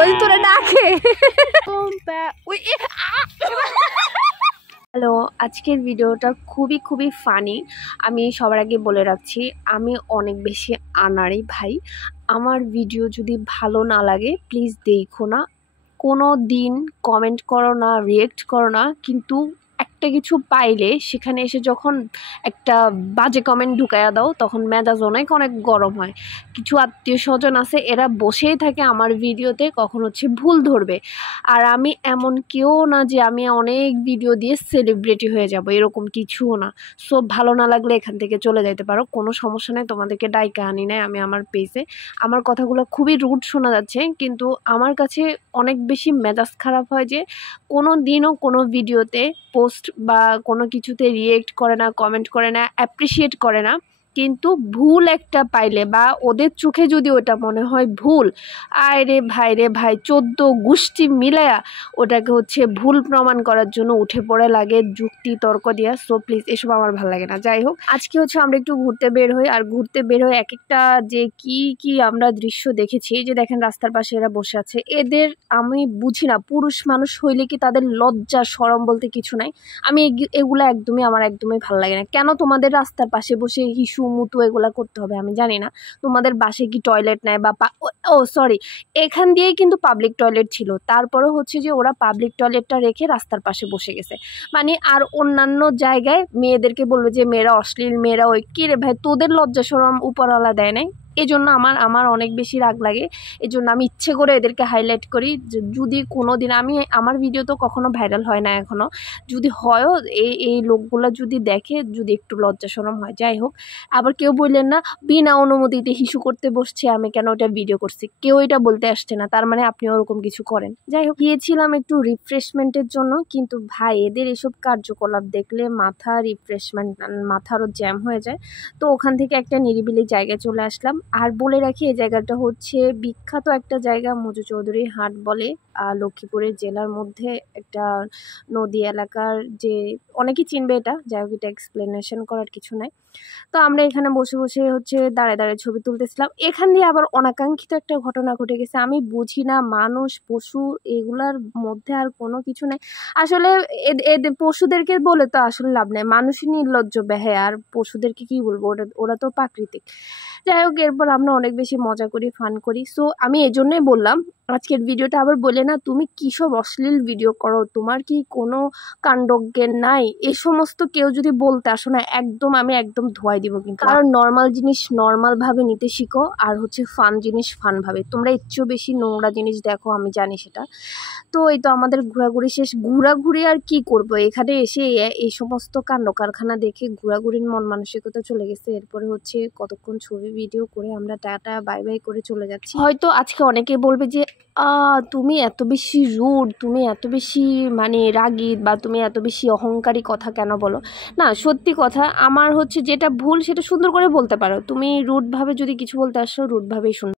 ওই তোরা ডাকে। হ্যালো, আজকের ভিডিওটা খুবই ফানি। আমি সবার আগে বলে রাখছি, আমি অনেক বেশি আনাড়ি ভাই। আমার ভিডিও যদি ভালো না লাগে প্লিজ দেখো না, কোনো দিন কমেন্ট করো না, রিয়েক্ট করো না, কিন্তু একটা কিছু পাইলে সেখানে এসে যখন একটা বাজে কমেন্ট ঢুকাইয়া দাও তখন মেজাজ অনেক গরম হয়। কিছু আত্মীয় স্বজন আছে, এরা বসেই থাকে আমার ভিডিওতে কখন হচ্ছে ভুল ধরবে। আর আমি এমন কেউ না যে আমি অনেক ভিডিও দিয়ে সেলিব্রিটি হয়ে যাব, এরকম কিছুও না। সো ভালো না লাগলে এখান থেকে চলে যাইতে পারো, কোনো সমস্যা নেই, তোমাদেরকে ডাইকা আনি নাই আমি আমার পেজে। আমার কথাগুলো খুবই রুড শোনা যাচ্ছে, কিন্তু আমার কাছে অনেক বেশি মেজাজ খারাপ হয় যে কোনো দিনও কোনো ভিডিওতে পোস্ট বা কোনো কিছুতে রিয়েক্ট করে না, কমেন্ট করে না, অ্যাপ্রিসিয়েট করে না। কিন্তু ভুল একটা পাইলে বা ওদের চোখে যদি ওটা মনে হয় ভুল, আয় রে ভাই 14 গোষ্ঠী মিলায়া ওটাকে হচ্ছে ভুল প্রমাণ করার জন্য উঠে পড়ে লাগে যুক্তি তর্ক দিয়া। সো প্লিজ এসব আমার ভালো লাগে না। যাই হোক, আজকে হচ্ছে আমরা একটু ঘুরতে বের হই, আর ঘুরতে বের হয়ে এক একটা যে কি আমরা দৃশ্য দেখেছি। যে দেখেন রাস্তার পাশে এরা বসে আছে, এদের আমি বুঝি না, পুরুষ মানুষ হইলে কি তাদের লজ্জা শরম বলতে কিছু নাই? আমি এগুলা আমার একদমই ভালো লাগে না। কেন তোমাদের রাস্তার পাশে বসে হিসু মুতু এগুলা করতে হবে আমি জানি না। তোমাদের বাসে কি টয়লেট নাই? বা সরি, এখান দিয়েই কিন্তু পাবলিক টয়লেট ছিল, তারপরে হচ্ছে যে ওরা পাবলিক টয়লেটটা রেখে রাস্তার পাশে বসে গেছে। মানে আর অন্যান্য জায়গায় মেয়েদেরকে বলবে যে মেয়েরা অশ্লীল, মেয়েরা ওই কী রে ভাই, তোদের লজ্জা শরম উপরওয়ালা দেয় নাই? এই জন্য আমার অনেক বেশি রাগ লাগে। এই জন্য আমি ইচ্ছে করে এদেরকে হাইলাইট করি। যদি কোনো দিন আমার ভিডিও তো কখনো ভাইরাল হয় না এখনও, যদি হয়ও এই লোকগুলো যদি দেখে, যদি একটু লজ্জা শরম হয়। যাই হোক, আবার কেউ বললেন না বিনা অনুমতিতে হিসু করতে বসছে, আমি কেন ওটা ভিডিও করছি, কেউ এটা বলতে আসছে না, তার মানে আপনি ওরকম কিছু করেন। যাই হোক, গিয়েছিলাম একটু রিফ্রেশমেন্টের জন্য, কিন্তু ভাই এদের এসব কার্যকলাপ দেখলে মাথারও জ্যাম হয়ে যায়। তো ওখান থেকে একটা নিরিবিলি জায়গায় চলে আসলাম। আর বলে রাখি, এই জায়গাটা হচ্ছে বিখ্যাত একটা জায়গা, মজু চৌধুরী হাট বলে, লক্ষ্মীপুরের জেলার মধ্যে একটা নদী এলাকার, যে অনেকেই চিনবে এটা। যাই হোক, এটা এক্সপ্লেনেশন করার কিছু নাই। তো আমরা এখানে বসে হচ্ছে দাঁড়ায় ছবি তুলতেছিলাম। এখান দিয়ে আবার অনাকাঙ্ক্ষিত একটা ঘটনা ঘটে গেছে। আমি বুঝি না, মানুষ পশু এগুলার মধ্যে আর কোনো কিছু নাই আসলে। এদের পশুদেরকে বলে তো আসলে লাভ নেই, মানুষই নির্লজ্জ বেহায়া, আর পশুদেরকে কি বলবো, ওরা তো প্রাকৃতিক। যাই হোক, এরপর আমরা অনেক বেশি মজা করি, ফান করি। সো আমি এই জন্যই বললাম আজকের ভিডিওটা আবার বলে না, তুমি কী সব অশ্লীল ভিডিও করো, তোমার কি কোনো কাণ্ডজ্ঞান নাই? এই সমস্ত কেউ যদি বলতে আসো না, আমি একদম ধোয়াই দিব। কিন্তু কারণ নর্মাল জিনিস নর্মালভাবে নিতে শিখো, আর হচ্ছে ফান জিনিস ফানভাবে। তোমরা এর চেয়েও বেশি নোংরা জিনিস দেখো, আমি জানি সেটা। তো এই তো আমাদের ঘোরাঘুরি শেষ। ঘোরাঘুরি আর কি করব, এখানে এসে এই সমস্ত কাণ্ড কারখানা দেখে ঘোরাঘুরির মন মানসিকতা চলে গেছে। এরপরে হচ্ছে কতক্ষণ ছবি ভিডিও করে আমরা টাটা বাই বাই করে চলে যাচ্ছি। হয়তো আজকে অনেকে বলবে যে তুমি এত বেশি রুড, তুমি এত বেশি মানে রাগী, বা তুমি এত বেশি অহংকারী কথা কেন বলো? না, সত্যি কথা, আমার হচ্ছে যেটা ভুল সেটা সুন্দর করে বলতে পারো। তুমি রুডভাবে যদি কিছু বলতে আসো, রুডভাবেই শুনো।